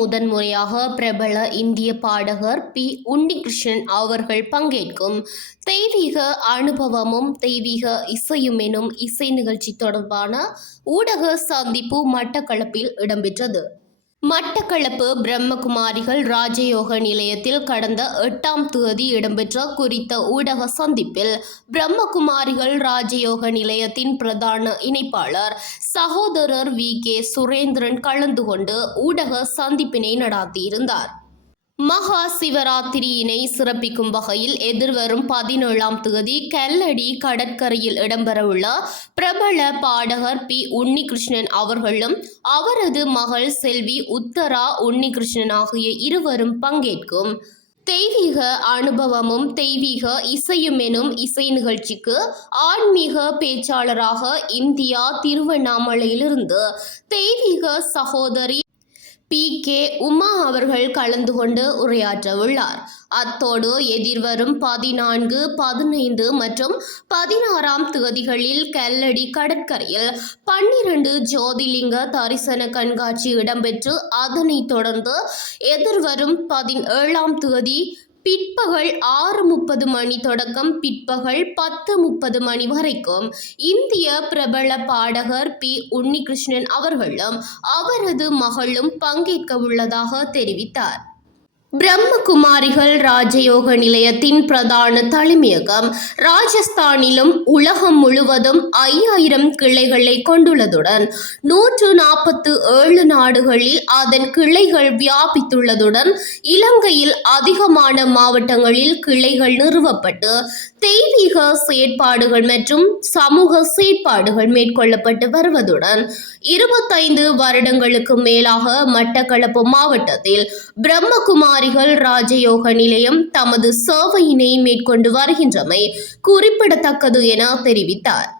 முதன்முறையாக பிரபல இந்திய பாடகர் பி உன்னிகிருஷ்ணன் அவர்கள் பங்கேற்கும் தெய்வீக அனுபவமும் தெய்வீக இசையும் எனும் இசை நிகழ்ச்சி தொடர்பான ஊடக சந்திப்பு மட்டக்களப்பில் இடம்பெற்றது. மட்டக்களப்பு பிரம்மகுமாரிகள் ராஜயோக நிலையத்தில் கடந்த 8ஆம் தேதி இடம்பெற்ற குறித்த ஊடக சந்திப்பில் பிரம்மகுமாரிகள் ராஜயோக நிலையத்தின் பிரதான இணைப்பாளர் சகோதரர் வி.கே. சுரேந்திரன் கலந்து கொண்டு ஊடக சந்திப்பினை நடாத்தியிருந்தார். மகா சிவராத்திரியினை சிறப்பிக்கும் வகையில் எதிர்வரும் 17ஆம் தேதி கல்லடி கடற்கரையில் இடம்பெறவுள்ள பிரபல பாடகர் பி உன்னிகிருஷ்ணன் அவர்களும் அவரது மகள் செல்வி உத்தரா உன்னிகிருஷ்ணன் ஆகிய இருவரும் பங்கேற்கும் தெய்வீக அனுபவமும் தெய்வீக இசையும் எனும் இசை நிகழ்ச்சிக்கு ஆன்மீக பேச்சாளராக இந்தியா திருவண்ணாமலையிலிருந்து தெய்வீக சகோதரி பி.கே. உமா அவர்கள் கலந்து கொண்டு உரையாற்றவுள்ளார். அத்தோடு எதிர்வரும் 14, 15 மற்றும் 16ஆம் தேதிகளில் கல்லடி கடற்கரையில் 12 ஜோதிலிங்க தரிசன கண்காட்சி இடம்பெற்று அதனைத் தொடர்ந்து எதிர்வரும் 17ஆம் தேதி பிற்பகல் 6:30 மணி தொடக்கம் பிற்பகல் 10:30 மணி வரைக்கும் இந்திய பிரபல பாடகர் பி உன்னிகிருஷ்ணன் அவர்களும் அவரது மகளும் பங்கேற்க உள்ளதாக தெரிவித்தார். பிரம்மகுமாரிகள் ராஜயோக நிலையத்தின் பிரதான தலைமையகம் ராஜஸ்தானிலும் உலகம் முழுவதும் 5000 கிளைகளை கொண்டுள்ளதுடன் 147 நாடுகளில் அதன் கிளைகள் வியாபித்துள்ளதுடன் இலங்கையில் அதிகமான மாவட்டங்களில் கிளைகள் நிறுவப்பட்டு தெய்வீக செயற்பாடுகள் மற்றும் சமூக செயற்பாடுகள் மேற்கொள்ளப்பட்டு வருவதுடன் 25 வருடங்களுக்கு மேலாக மட்டக்களப்பு மாவட்டத்தில் பிரம்மகுமாரிகள் ராஜயோக நிலையம் தமது சேவையினை மேற்கொண்டு வருகின்றமை குறிப்பிடத்தக்கது என தெரிவித்தார்.